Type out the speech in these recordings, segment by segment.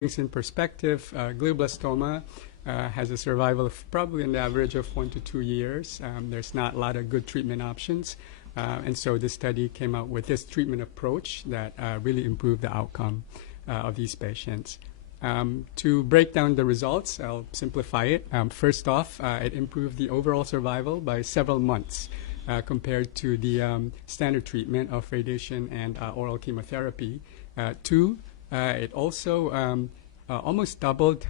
things in perspective, glioblastoma has a survival of probably an average of 1 to 2 years. There's not a lot of good treatment options. And so this study came out with this treatment approach that really improved the outcome of these patients. To break down the results, I'll simplify it. First off, it improved the overall survival by several months compared to the standard treatment of radiation and oral chemotherapy. Two, it also almost doubled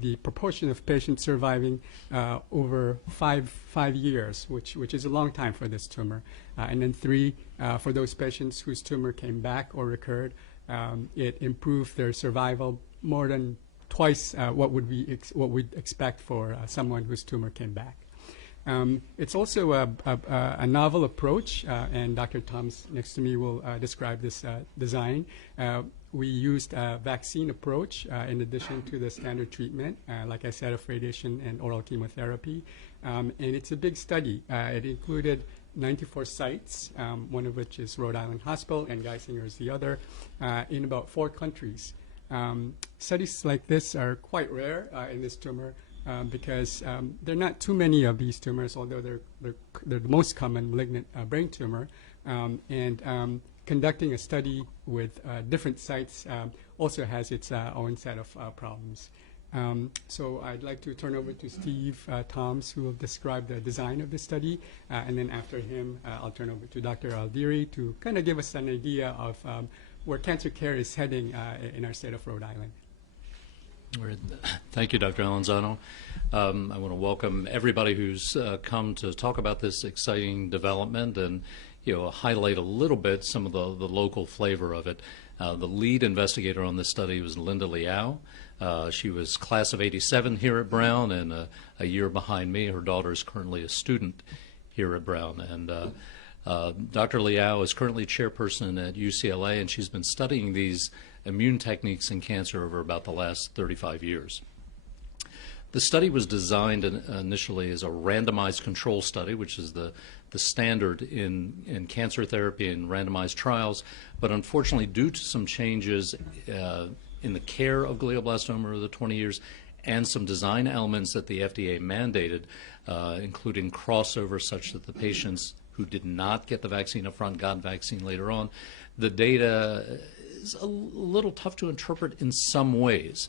the proportion of patients surviving over five years, which is a long time for this tumor. And then three, for those patients whose tumor came back or recurred, it improved their survival more than twice what we'd expect for someone whose tumor came back. It's also a novel approach, and Dr. Thoms next to me will describe this design. We used a vaccine approach in addition to the standard treatment, like I said, of radiation and oral chemotherapy. And it's a big study. It included 94 sites, one of which is Rhode Island Hospital, and Geisinger is the other, in about 4 countries. Studies like this are quite rare in this tumor because there are not too many of these tumors, although they're the most common malignant brain tumor. Conducting a study with different sites also has its own set of problems. So I'd like to turn over to Steve Thoms, who will describe the design of the study. And then after him, I'll turn over to Dr. Aldiri to kind of give us an idea of where cancer care is heading in our state of Rhode Island. Thank you, Dr. Alanzano. I want to welcome everybody who's come to talk about this exciting development and highlight a little bit some of the local flavor of it. The lead investigator on this study was Linda Liao. She was class of '87 here at Brown, and a year behind me. Her daughter is currently a student here at Brown. And Dr. Liao is currently chairperson at UCLA, and she's been studying these immune techniques in cancer over about the last 35 years. The study was designed initially as a randomized control study, which is the standard in cancer therapy and randomized trials, but unfortunately due to some changes in the care of glioblastoma over the 20 years and some design elements that the FDA mandated, including crossover such that the patients who did not get the vaccine up front got vaccine later on, the data is a little tough to interpret in some ways.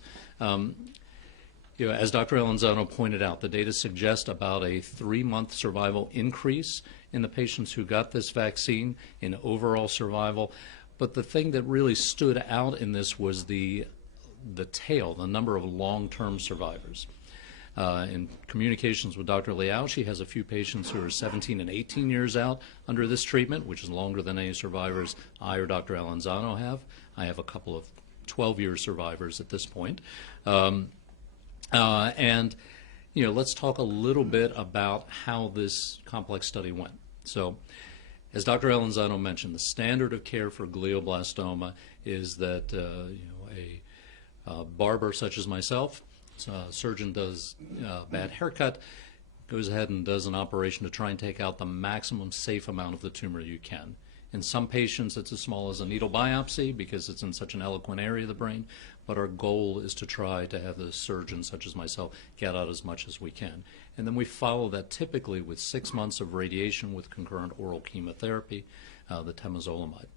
As Dr. Alanzano pointed out, the data suggest about a 3-month survival increase in the patients who got this vaccine in overall survival. But the thing that really stood out in this was the tail, the number of long-term survivors. In communications with Dr. Liao, she has a few patients who are 17 and 18 years out under this treatment, which is longer than any survivors I or Dr. Alanzano have. I have a couple of 12-year survivors at this point. Let's talk a little bit about how this complex study went. So, as Dr. Alanzano mentioned, the standard of care for glioblastoma is that a barber such as myself, a surgeon does a bad haircut, goes ahead and does an operation to try and take out the maximum safe amount of the tumor you can. In some patients, it's as small as a needle biopsy because it's in such an eloquent area of the brain, but our goal is to try to have the surgeon, such as myself, get out as much as we can. And then we follow that typically with 6 months of radiation with concurrent oral chemotherapy, the temozolomide.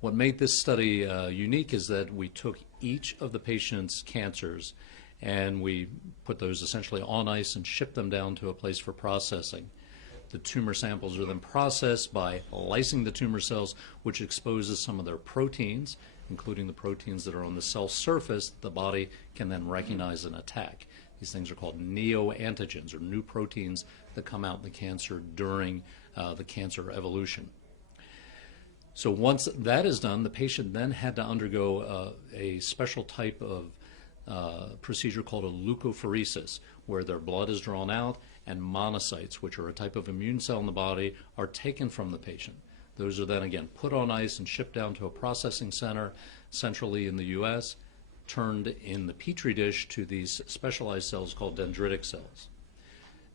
What made this study unique is that we took each of the patient's cancers and we put those essentially on ice and shipped them down to a place for processing. The tumor samples are then processed by lysing the tumor cells, which exposes some of their proteins, including the proteins that are on the cell surface the body can then recognize and attack. These things are called neoantigens, or new proteins that come out in the cancer during the cancer evolution. So once that is done, the patient then had to undergo a special type of procedure called a leukapheresis, where their blood is drawn out and monocytes, which are a type of immune cell in the body, are taken from the patient. Those are then again put on ice and shipped down to a processing center centrally in the U.S., turned in the petri dish to these specialized cells called dendritic cells.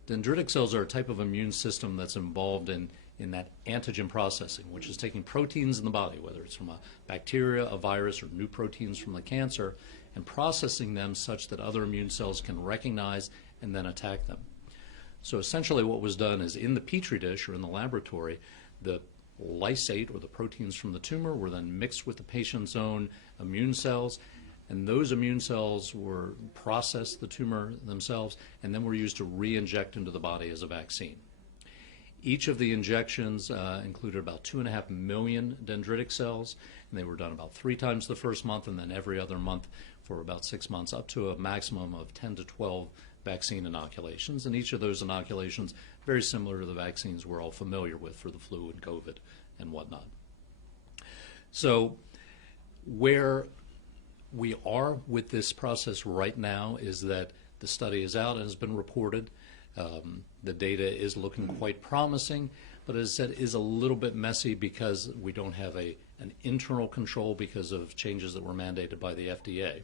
Dendritic cells are a type of immune system that's involved in that antigen processing, which is taking proteins in the body, whether it's from a bacteria, a virus, or new proteins from the cancer, and processing them such that other immune cells can recognize and then attack them. So essentially what was done is in the Petri dish or in the laboratory, the lysate or the proteins from the tumor were then mixed with the patient's own immune cells, and those immune cells were processed, the tumor themselves, and then were used to re-inject into the body as a vaccine. Each of the injections included about 2.5 million dendritic cells, and they were done about 3 times the first month and then every other month for about 6 months, up to a maximum of 10 to 12 vaccine inoculations. And each of those inoculations very similar to the vaccines we're all familiar with for the flu and COVID and whatnot. So where we are with this process right now is that the study is out and has been reported. The data is looking quite promising, but as I said, is a little bit messy because we don't have an internal control because of changes that were mandated by the FDA.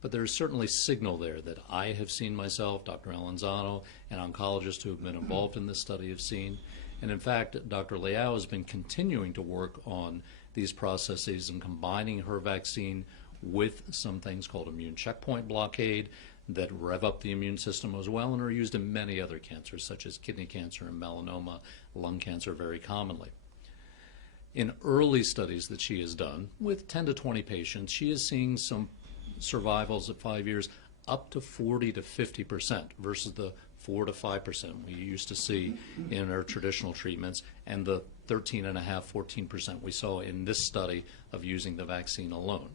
But there's certainly signal there that I have seen myself, Dr. Alanzano, and oncologists who have been involved in this study have seen. And in fact, Dr. Liao has been continuing to work on these processes and combining her vaccine with some things called immune checkpoint blockade that rev up the immune system as well and are used in many other cancers, such as kidney cancer and melanoma, lung cancer very commonly. In early studies that she has done with 10 to 20 patients, she is seeing some survivals at 5 years up to 40 to 50% versus the 4 to 5% we used to see in our traditional treatments and the 13.5, 14% we saw in this study of using the vaccine alone.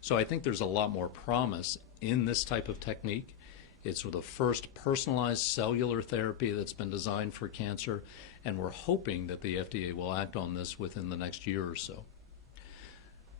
So I think there's a lot more promise in this type of technique. It's the first personalized cellular therapy that's been designed for cancer, and we're hoping that the FDA will act on this within the next year or so.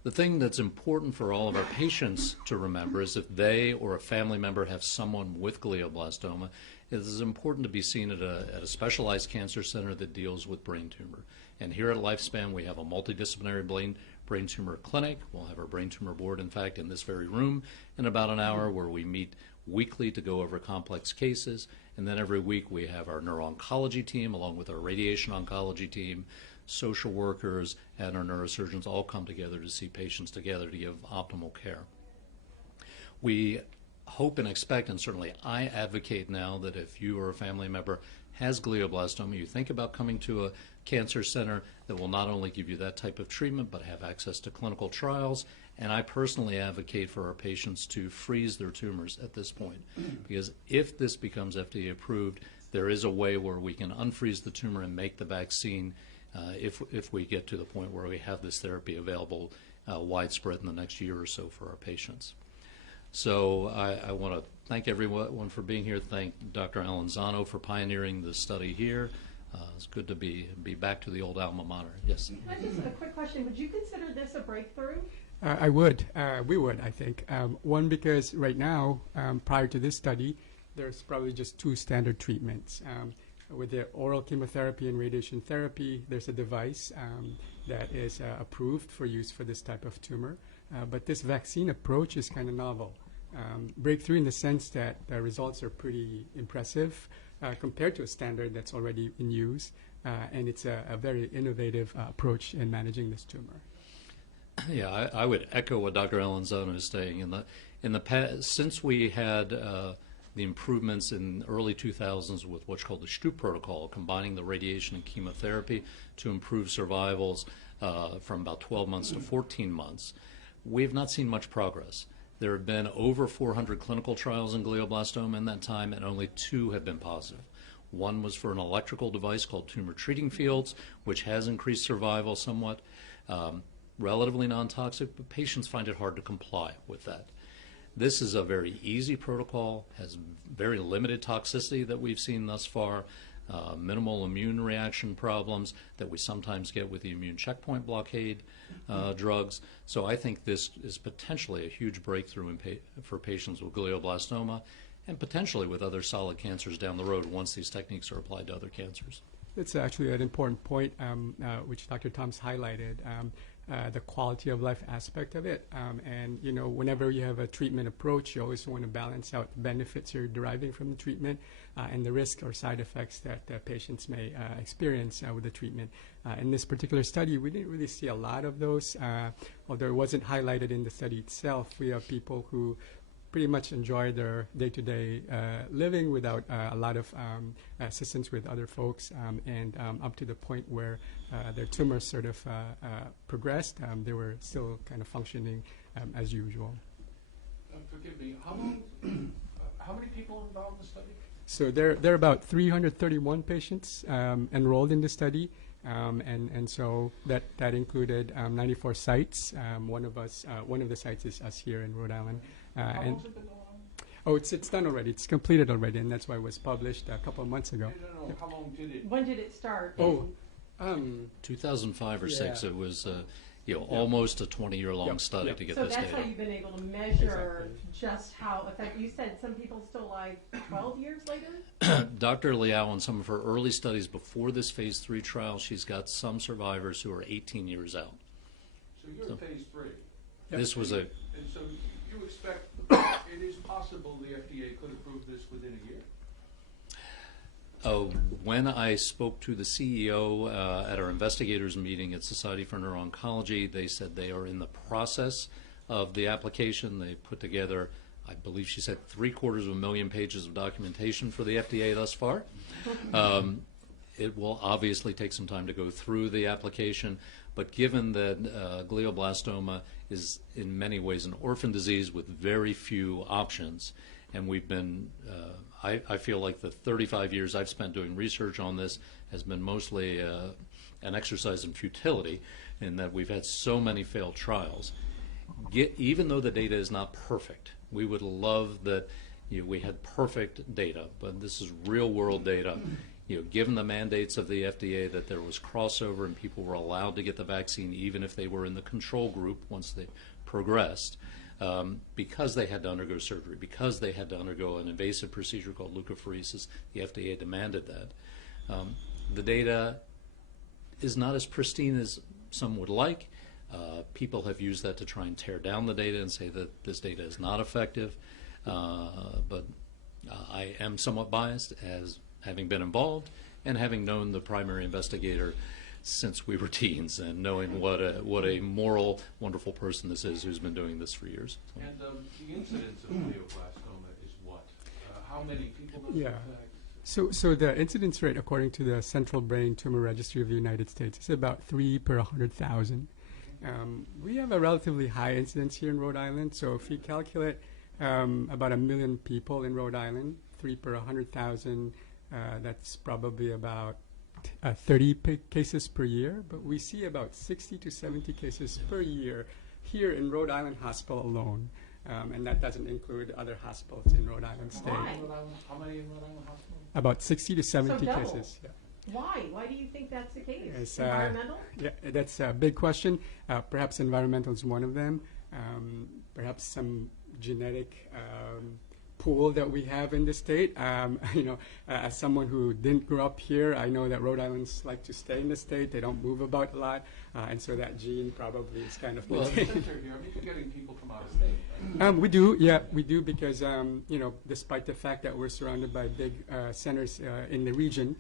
The thing that's important for all of our patients to remember is if they or a family member have someone with glioblastoma, it is important to be seen at a specialized cancer center that deals with brain tumor. And here at Lifespan, we have a multidisciplinary brain tumor clinic. We'll have our brain tumor board, in fact, in this very room in about an hour, where we meet weekly to go over complex cases. And then every week we have our neuro-oncology team along with our radiation oncology team, social workers, and our neurosurgeons all come together to see patients together to give optimal care. We hope and expect, and certainly I advocate now, that if you or a family member has glioblastoma, you think about coming to a cancer center that will not only give you that type of treatment but have access to clinical trials. And I personally advocate for our patients to freeze their tumors at this point, because if this becomes FDA approved, there is a way where we can unfreeze the tumor and make the vaccine if we get to the point where we have this therapy available widespread in the next year or so for our patients. So I want to thank everyone for being here. Thank Dr. Alanzano for pioneering the study here. It's good to be back to the old alma mater. Yes? Just a quick question. Would you consider this a breakthrough? I would. We would, I think. One, because right now, prior to this study, there's probably just 2 standard treatments. With the oral chemotherapy and radiation therapy, there's a device that is approved for use for this type of tumor. But this vaccine approach is kind of novel. Breakthrough in the sense that the results are pretty impressive compared to a standard that's already in use. And it's a very innovative approach in managing this tumor. Yeah, I would echo what Dr. Alanzano is saying. In the past, since we had the improvements in early 2000s with what's called the Stroop protocol, combining the radiation and chemotherapy to improve survivals from about 12 months to 14 months, we have not seen much progress. There have been over 400 clinical trials in glioblastoma in that time, and only 2 have been positive. One was for an electrical device called tumor treating fields, which has increased survival somewhat. Relatively non-toxic, but patients find it hard to comply with that. This is a very easy protocol, has very limited toxicity that we've seen thus far, minimal immune reaction problems that we sometimes get with the immune checkpoint blockade drugs. So I think this is potentially a huge breakthrough for patients with glioblastoma and potentially with other solid cancers down the road once these techniques are applied to other cancers. It's actually an important point which Dr. Thoms highlighted. the quality of life aspect of it. And you know, whenever you have a treatment approach, you always want to balance out the benefits you're deriving from the treatment and the risk or side effects that patients may experience with the treatment. In this particular study, we didn't really see a lot of those, although it wasn't highlighted in the study itself. We have people who pretty much enjoy their day-to-day living without a lot of assistance with other folks, and up to the point where their tumors sort of progressed, they were still kind of functioning as usual. Forgive me, how many people involved in the study? So there are about 331 patients enrolled in the study, and so that included 94 sites. One of the sites is us here in Rhode Island. How And long's it been going on? oh, it's done already. It's completed already, and that's why it was published a couple of months ago. No, how long did it? When did it start? Oh, 2005 or 6, Yeah. it was almost a 20-year-long Yep, study yep. to get So this that's how data. you've been able to measure Exactly. just how effective. You said some people still alive 12 years later? Dr. Liao, in some of her early studies before this phase 3 trial, she's got some survivors who are 18 years out. So you're in phase 3. Yep. This was a And so you expect it is possible the FDA could approve this within a year? when I spoke to the CEO at our investigators meeting at Society for Neuro-Oncology, they said they are in the process of the application. They put together, I believe she said, 750,000 pages of documentation for the FDA thus far. It will obviously take some time to go through the application, but given that glioblastoma is in many ways an orphan disease with very few options, and we've been, I feel like the 35 years I've spent doing research on this has been mostly an exercise in futility, in that we've had so many failed trials. Even though the data is not perfect, we would love that we had perfect data, but this is real world data. Given the mandates of the FDA that there was crossover and people were allowed to get the vaccine even if they were in the control group once they progressed, because they had to undergo surgery, because they had to undergo an invasive procedure called leukapheresis, the FDA demanded that. The data is not as pristine as some would like. People have used that to try and tear down the data and say that this data is not effective, but I am somewhat biased as having been involved and having known the primary investigator since we were teens, and knowing what a moral, wonderful person this is who's been doing this for years. So. And the incidence of glioblastoma is what? How many people does it Yeah. affect? So the incidence rate, according to the Central Brain Tumor Registry of the United States, is about 3 per 100,000. We have a relatively high incidence here in Rhode Island, so if you calculate about 1 million people in Rhode Island, 3 per 100,000, that's probably about 30 cases per year, but we see about 60 to 70 cases per year here in Rhode Island Hospital alone, and that doesn't include other hospitals in Rhode Island State. Why? How many in Rhode Island Hospital? About 60 to 70 double. cases. Yeah. Why? Why do you think that's the case? It's, Environmental? Yeah, that's a big question. Perhaps environmental is one of them. Perhaps some genetic pool that we have in the state. As someone who didn't grow up here, I know that Rhode Islanders like to stay in the state. They don't move about a lot, and so that gene probably is kind of Well, Since you're here, I mean, you're getting people from out of state, right? we do because despite the fact that we're surrounded by big centers in the region,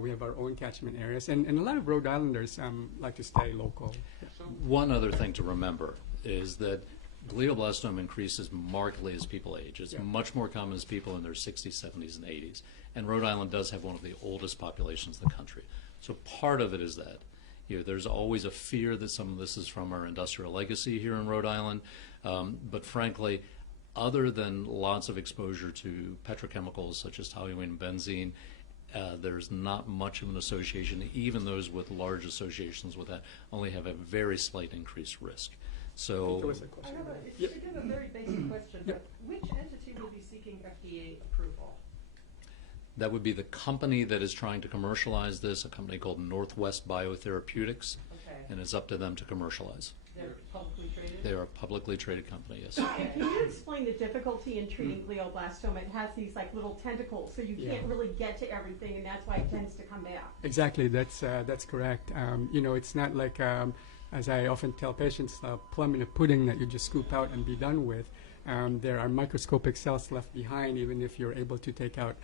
we have our own catchment areas, and a lot of Rhode Islanders like to stay local. So One other thing to remember is that glioblastoma increases markedly as people age. It's Yeah. much more common as people in their 60s, 70s, and 80s. And Rhode Island does have one of the oldest populations in the country. So part of it is that. There's always a fear that some of this is from our industrial legacy here in Rhode Island. But frankly, other than lots of exposure to petrochemicals such as toluene and benzene, there's not much of an association. Even those with large associations with that only have a very slight increased risk. So There was a I question. have Yep. a very basic question, but which entity will be seeking FDA approval? that would be the company that is trying to commercialize this, a company called Northwest Biotherapeutics, Okay, and it's up to them to commercialize. they're publicly traded? They are a publicly traded company, yes. And can you explain the difficulty in treating glioblastoma? It has these like little tentacles, so you can't Yeah. really get to everything, and that's why it tends to come back. Exactly, that's correct. It's not like as I often tell patients, plum in a pudding that you just scoop out and be done with. There are microscopic cells left behind, even if you're able to take out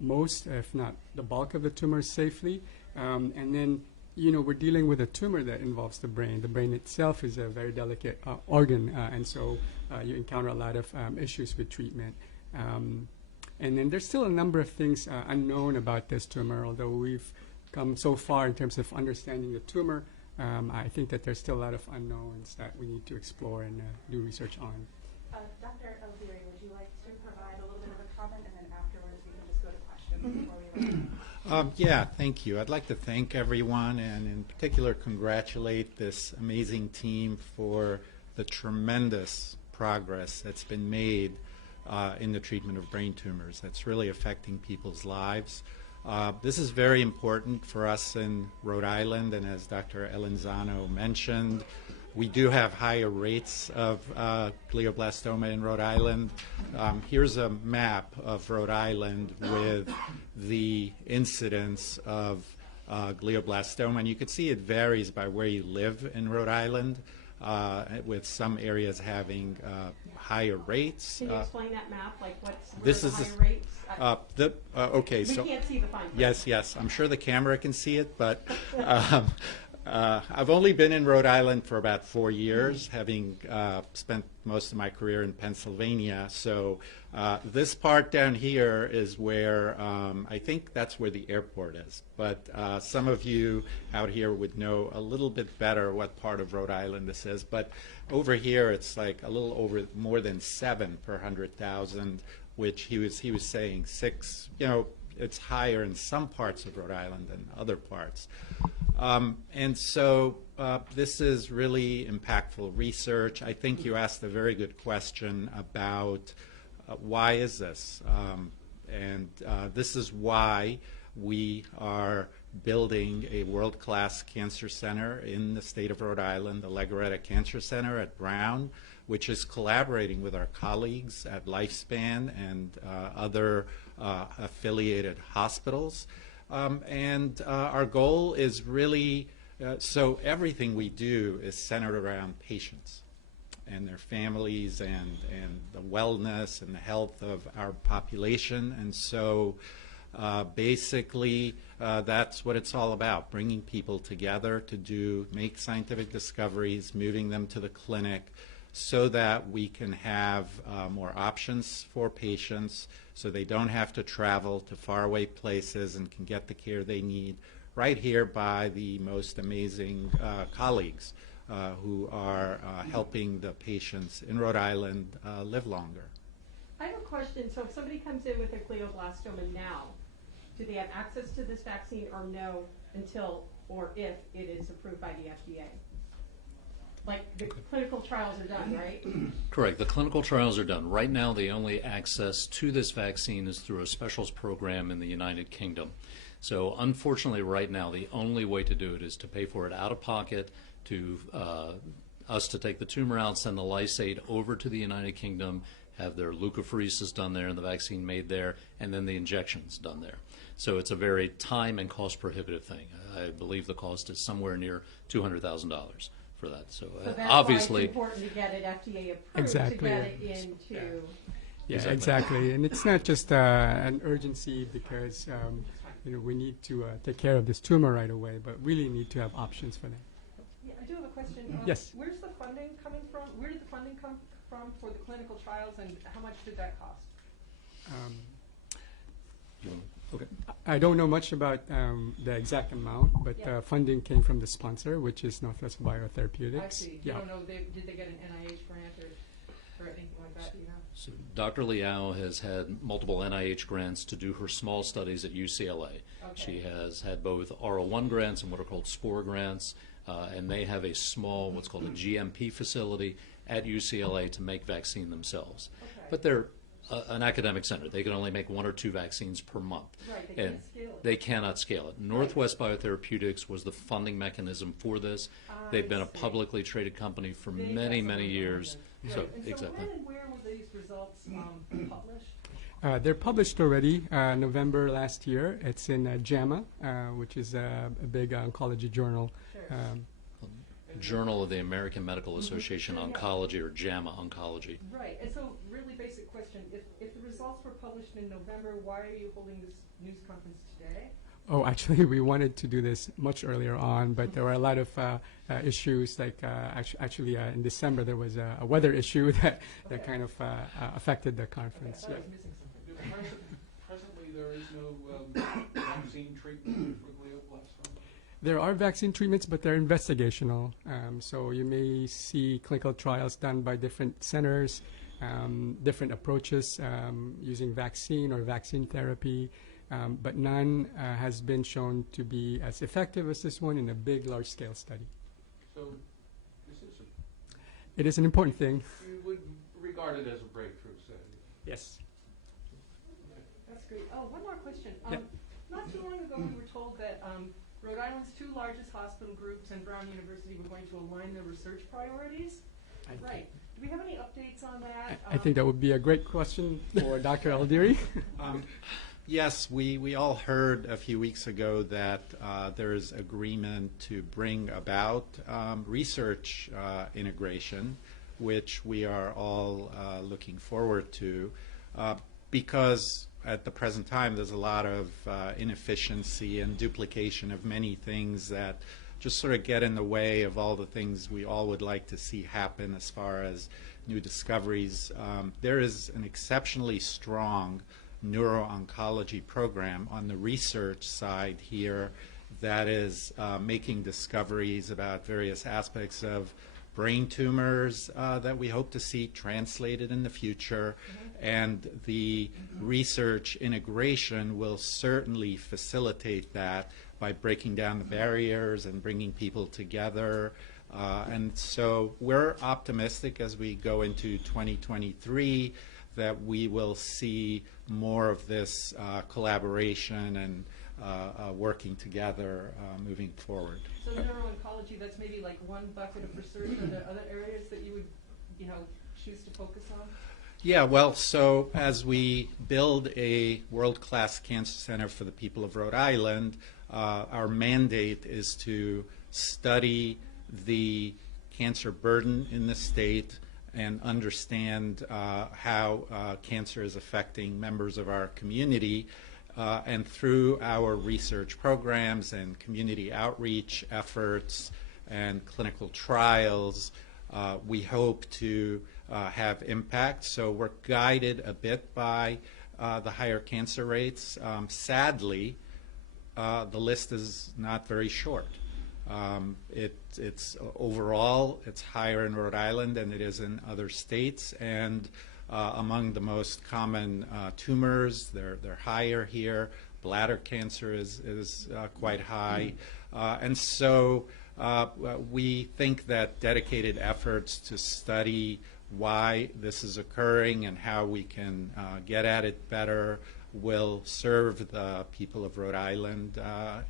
most, if not the bulk of the tumor safely. And then, we're dealing with a tumor that involves the brain. The brain itself is a very delicate organ, and so you encounter a lot of issues with treatment. And then there's still a number of things unknown about this tumor, although we've come so far in terms of understanding the tumor. I think that there's still a lot of unknowns that we need to explore and do research on. Dr. Elviri, would you like to provide a little bit of a comment, and then afterwards we can just go to questions before we Yeah, thank you. I'd like to thank everyone, and in particular congratulate this amazing team for the tremendous progress that's been made in the treatment of brain tumors. That's really affecting people's lives. This is very important for us in Rhode Island, and as Dr. Elenzano mentioned, we do have higher rates of glioblastoma in Rhode Island. Here's a map of Rhode Island with the incidence of glioblastoma, and you can see it varies by where you live in Rhode Island, with some areas having higher rates. Can you explain that map? Like what's This the is higher the- rates? Okay, We so can't see the fine print. yes, I'm sure the camera can see it, but I've only been in Rhode Island for about 4 years, having spent most of my career in Pennsylvania. So this part down here is where I think that's where the airport is. But some of you out here would know a little bit better what part of Rhode Island this is. But over here, it's like a little over more than 7 per 100,000, which he was saying 6. It's higher in some parts of Rhode Island than other parts. And so this is really impactful research. I think you asked a very good question about why is this? And this is why we are building a world-class cancer center in the state of Rhode Island, the Legaretta Cancer Center at Brown, which is collaborating with our colleagues at Lifespan and other affiliated hospitals. And our goal is really, so everything we do is centered around patients and their families and the wellness and the health of our population. And so basically that's what it's all about, bringing people together to make scientific discoveries, moving them to the clinic so that we can have more options for patients, so they don't have to travel to faraway places and can get the care they need right here by the most amazing colleagues who are helping the patients in Rhode Island live longer. I have a question. So if somebody comes in with a glioblastoma now, do they have access to this vaccine or no until or if it is approved by the FDA? Like the clinical trials are done, right? Correct. The clinical trials are done. Right now, the only access to this vaccine is through a specials program in the United Kingdom. So unfortunately, right now, the only way to do it is to pay for it out of pocket, to us to take the tumor out, send the lysate over to the United Kingdom, have their leukapheresis done there and the vaccine made there, and then the injections done there. So it's a very time and cost prohibitive thing. I believe the cost is somewhere near $200,000. For that. So that's obviously why it's important to get it FDA approved Exactly. to get it into. Yeah, exactly. And it's not just an urgency because we need to take care of this tumor right away, but really need to have options for that. Yeah, I do have a question. Yes. Where's the funding coming from? Where did the funding come from for the clinical trials, and how much did that cost? okay. I don't know much about the exact amount, but Yeah. funding came from the sponsor, which is Northwest Biotherapeutics. I see. You Yeah. don't know, did they get an NIH grant or anything like that, do you know? So Dr. Liao has had multiple NIH grants to do her small studies at UCLA. Okay. She has had both R01 grants and what are called SPORE grants, and they have a small, what's called a GMP facility at UCLA to make vaccine themselves. Okay. But they're an academic center. They can only make 1 or 2 vaccines per month. Right, they and can't scale it. They cannot scale it. Northwest Biotherapeutics was the funding mechanism for this. They've been a see. publicly traded company for They many, got many some years. money. So, Right. And so exactly. when and where were these results published? They're published already November last year. It's in JAMA, which is a big oncology journal. Sure. Journal of the American Medical Association Yeah. Oncology, or JAMA Oncology. Right, and so really basic question, if the results were published in November, why are you holding this news conference today? Oh, actually, we wanted to do this much earlier on, but there were a lot of issues. Like actually, in December, there was a weather issue that Okay. kind of affected the Okay, I conference. thought I was missing something. Presently, there is no vaccine treatment for glioblastoma. There are vaccine treatments, but they're investigational. So you may see clinical trials done by different centers, different approaches using vaccine or vaccine therapy, but none has been shown to be as effective as this one in a big, large-scale study. So this is, It is an important thing. you would regard it as a breakthrough, say. Yes. That's great. Oh, one more question. Yeah. Not too long ago, we were told that Rhode Island's two largest hospital groups and Brown University were going to align their research priorities. Right. Do we have any updates on that? I think that would be a great question for Dr. Aldiri. Yes, we all heard a few weeks ago that there is agreement to bring about research integration, which we are all looking forward to, because at the present time there's a lot of inefficiency and duplication of many things that just sort of get in the way of all the things we all would like to see happen as far as new discoveries. There is an exceptionally strong neuro-oncology program on the research side here that is making discoveries about various aspects of brain tumors that we hope to see translated in the future. And the research integration will certainly facilitate that by breaking down the barriers and bringing people together. And so we're optimistic as we go into 2023 that we will see more of this collaboration and working together moving forward. So neuro-oncology, that's maybe like one bucket of research. Are there other areas that you would, choose to focus on? Yeah, well, so as we build a world-class cancer center for the people of Rhode Island, our mandate is to study the cancer burden in the state and understand how cancer is affecting members of our community. And through our research programs and community outreach efforts and clinical trials, we hope to have impact. So we're guided a bit by the higher cancer rates. Sadly, the list is not very short. It's overall, it's higher in Rhode Island than it is in other states, and among the most common tumors, they're higher here. Bladder cancer is quite high, and so we think that dedicated efforts to study why this is occurring and how we can get at it better will serve the people of Rhode Island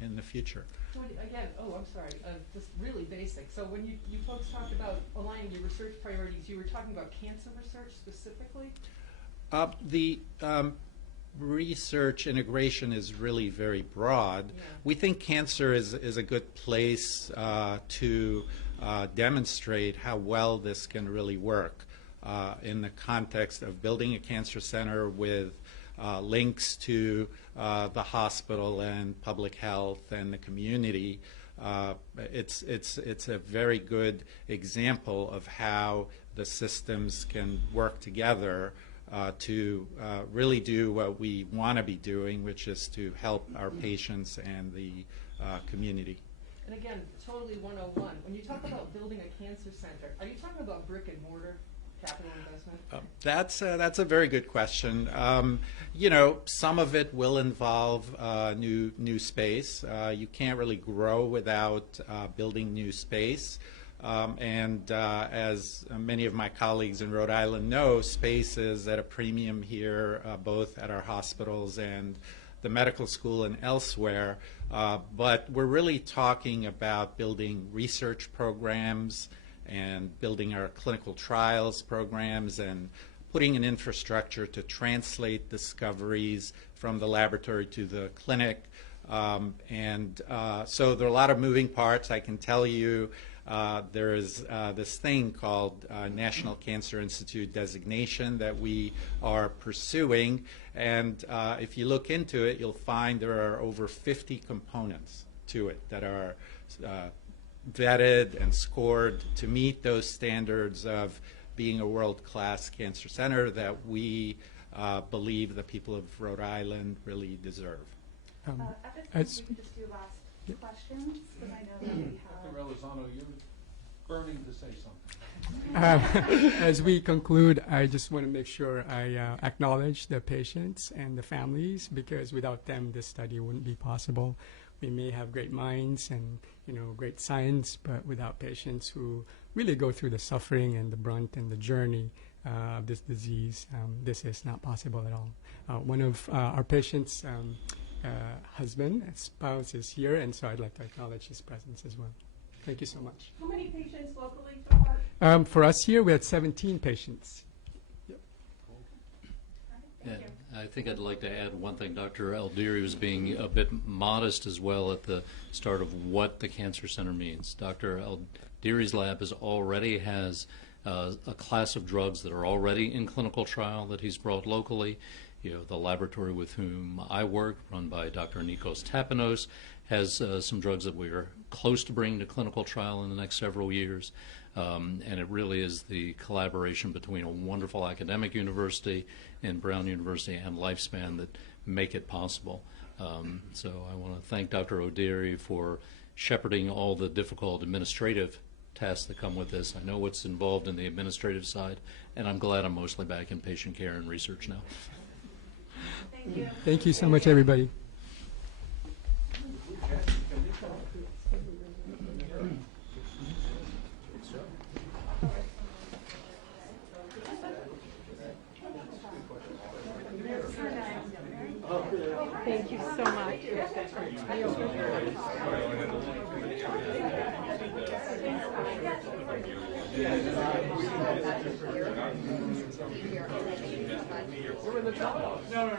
in the future. So again, I'm sorry, just really basic. So when you folks talked about aligning your research priorities, you were talking about cancer research specifically? The research integration is really very broad. Yeah. We think cancer is a good place to demonstrate how well this can really work in the context of building a cancer center with links to the hospital and public health and the community. It's a very good example of how the systems can work together to really do what we want to be doing, which is to help our patients and the community. And again, totally 101. When you talk about building a cancer center, are you talking about brick and mortar capital investment? That's a very good question. Some of it will involve new space. You can't really grow without building new space. And as many of my colleagues in Rhode Island know, space is at a premium here, both at our hospitals and the medical school and elsewhere. But we're really talking about building research programs and building our clinical trials programs and putting an infrastructure to translate discoveries from the laboratory to the clinic. So there are a lot of moving parts. I can tell you there is this thing called National Cancer Institute designation that we are pursuing. And if you look into it, you'll find there are over 50 components to it that are vetted and scored to meet those standards of being a world-class cancer center that we believe the people of Rhode Island really deserve. At this point, we could just do last questions, because I know that we have. Dr. Elizondo, you're burning to say something. As we conclude, I just want to make sure I acknowledge the patients and the families, because without them, this study wouldn't be possible. We may have great minds and great science, but without patients who really go through the suffering and the brunt and the journey of this disease, this is not possible at all. One of our patients' husband and spouse is here, and so I'd like to acknowledge his presence as well. Thank you so much. How many patients locally took part? For us here, we had 17 patients. Yeah, I think I'd like to add one thing. Dr. Aldiri was being a bit modest as well at the start of what the cancer center means. Dr. Aldiri's lab already has a class of drugs that are already in clinical trial that he's brought locally. The laboratory with whom I work, run by Dr. Nikos Tapanos, has some drugs that we are close to bringing to clinical trial in the next several years. And it really is the collaboration between a wonderful academic university and Brown University and Lifespan that make it possible. So I want to thank Dr. O'Deary for shepherding all the difficult administrative tasks that come with this. I know what's involved in the administrative side, and I'm glad I'm mostly back in patient care and research now. Thank you. Thank you so much, everybody. Thank you so much. No.